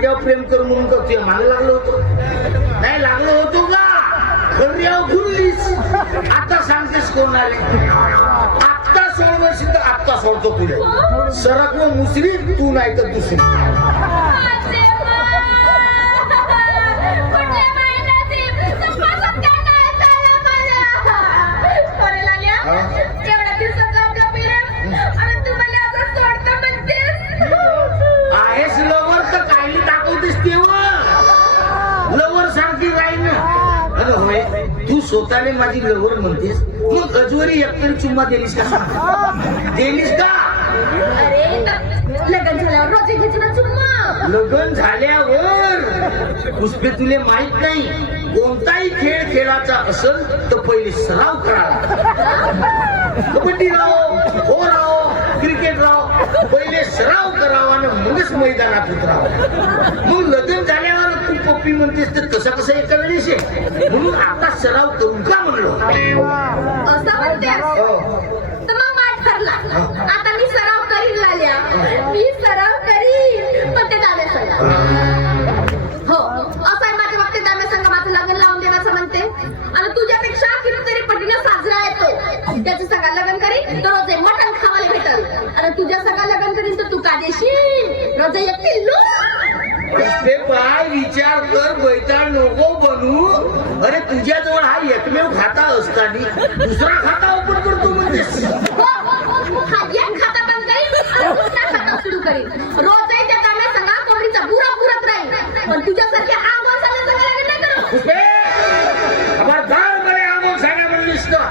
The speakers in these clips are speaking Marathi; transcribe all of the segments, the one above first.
माझ्यावर प्रेम कर म्हणून का तुझ्या मागे लागलो होतो? नाही लागलो होतो का? खर्याव घुरलीस. आता सांगतेस कोण आले? आत्ता सोडवशील तर आत्ता सोडतो पुढे. सरकलो मुसरी तू नाही तर दुसरी. आहेस लवर तर कायली दाखवतेस तेव्हा लवर सारखी राहील ना. अरे होय तू स्वतःने माझी लवर म्हणतेस मग अजवरी एकतरी चुम्मा दिलीस का? दिलीस का? अरे लग्न झाल्यावर रोज घ्यायचं ना चुम्मा. लग्न झाल्यावर पुष्पे तुले माहित नाही कोणताही खेळ खेळाचा असेल तर पहिले सराव करा. कबड्डी राहो खो राहो क्रिकेट राहो पहिले सराव करावा आणि मगच मैदानात उतरावं. मग लग्न झाल्यावर तू पप्पी म्हणतेस तर तसं कसं एका वेळेस आहे म्हणून आता सराव करून का म्हणलो? असं म्हणतेस तर मग माठ ठरला. आता मी सराव करीन लाल्या. मी सराव करीन पण ते दावे संघ. हो असं आहे माझ्या बाबतीत दावे संघ माझं लग्न लावून देण्याचं म्हणते आणि तुझ्यापेक्षा कितीतरी पटीनं साजरा येतो. त्याच्या संघा लग्न करीन तर रोज मटण खावायला भेटल आणि तुझ्या संघा लग्न करीन तर तू का देशील? रोज एक किल्लू. पुष्पे पाय विचार कर बैताळ नको बनू. अरे तुझ्याजवळ हा एकमेव खाता असताना दुसरा खाता ओपन करतो म्हणतेस. हा एक खाता बंद करीन आणि दुसरा खाता सुरू करीन. रोजही त्या दाम्या संघा कोंबडीचा बुरा पुरत राहील पण तुझ्यासारख्या आंघोळ झाल्याचं लग्न नाही करू. पुष्पे खबरदार बरे आमोल सांगा म्हणलीस तर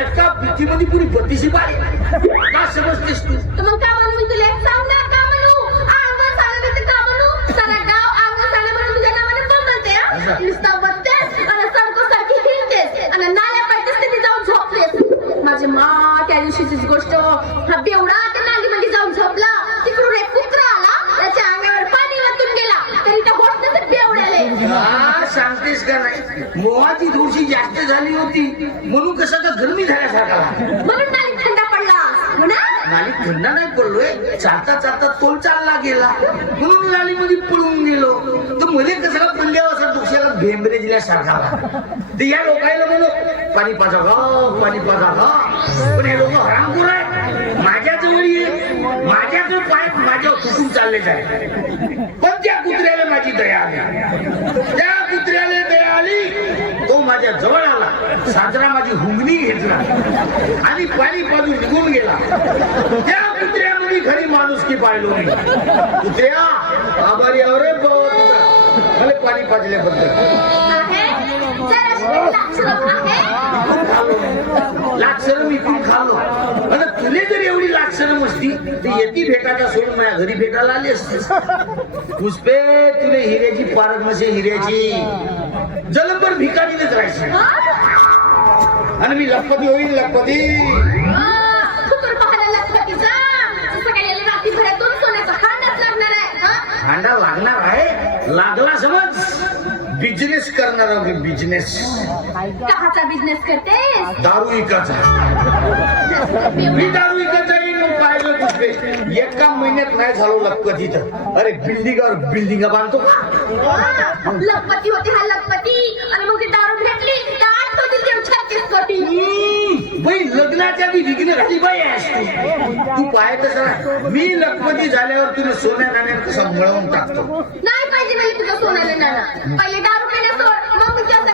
एका पिठीमध्ये पुरी बत्तीशी बारी का समजतेस तू? तर मग का म्हणू मी तुला एक सांग ना का म्हणू? आंघोळ झालं नाही तर का म्हणू? सारा गाव आंघोळ झालं म्हणून तुझ्या नावाने बोंबलते. नुसतं बघतेस आणि सडकोसारखी हिंडतेस आणि नाल्या पाहिजेस तिथे जाऊन झोपतेस. माझी मा त्या दिवशीचीच गोष्ट. हा बेवडा त्या नालीमध्ये जाऊन झोपला. तिकडून एक कुत्रा आला त्याच्या अंगावर पाणी वाटून गेला तरी त्या गोष्ट बेवड्याले. हा सांगतेस का नाही मोहाची थोडीशी जास्त झाली होती म्हणून कसं का गरमी झाल्यासारखा म्हणून नाली थंडा पडला म्हणा. नाली थंड नाही पडलोय चालता चालता तोल चालला गेला म्हणून नालीमध्ये पळून गेलो. तर मध्ये कसं का पडल्यावर असं दुसऱ्याला भेंबरे दिल्यासारखा ते या लोकांना म्हणलो पाणी पाजा गा पाणी पाजा गा. पण हे लोक हरामखोर आहे. माझ्या जवळ ये माझ्याजवळ पाय माझ्यावर फुटून चालले जाय. पण त्या कुत्र्याला माझी दया आली. त्या कुत्र्याला दया आली तो माझ्या जवळ आला साजरा माझी हुंगणी घेतला आणि पाणी पाजून निघून गेला. त्या कुत्र्यामध्ये खरी माणुसकी पाहिलो मी. कुत्र्या आभारी अरे मला पाणी पाजल्याबद्दल लाक्षर मी पण खालो. आणि तुले जर एवढी लाक्षर मस्ती तर येती भेटायला सोडून माझ्या घरी भेटायला आली असतीस. पुष्पे तुले हिऱ्याची पारख नसे हिऱ्याची जलभर भिकारीनेच राहायची आणि मी लखपती होईल लखपती. हांडा लागणार आहे लागला समज बिझनेस करणार आहोत. बिझनेस कहाचा बिझनेस करतेस? दारू विकायचा. मी दारू विकायचा पाहिलं पुष्पे एका महिन्यात नाही झालो लखपती तर अरे बिल्डिंगावर बिल्डिंग बांधतो. लखपती होते हा लखपती आणि मग ती दारू भेटली तर आठ होती ते 36 कोटी. बाई लग्नाच्या आधी विघ्न घाली बाई आहेस तू पाय तसं मी लखपती झाल्यावर तुला सोन्या नाण्यात कसा मिळवून टाकतो. नाही पाहिजे मला तुझं सोन्याला नाणं. पहिले दारू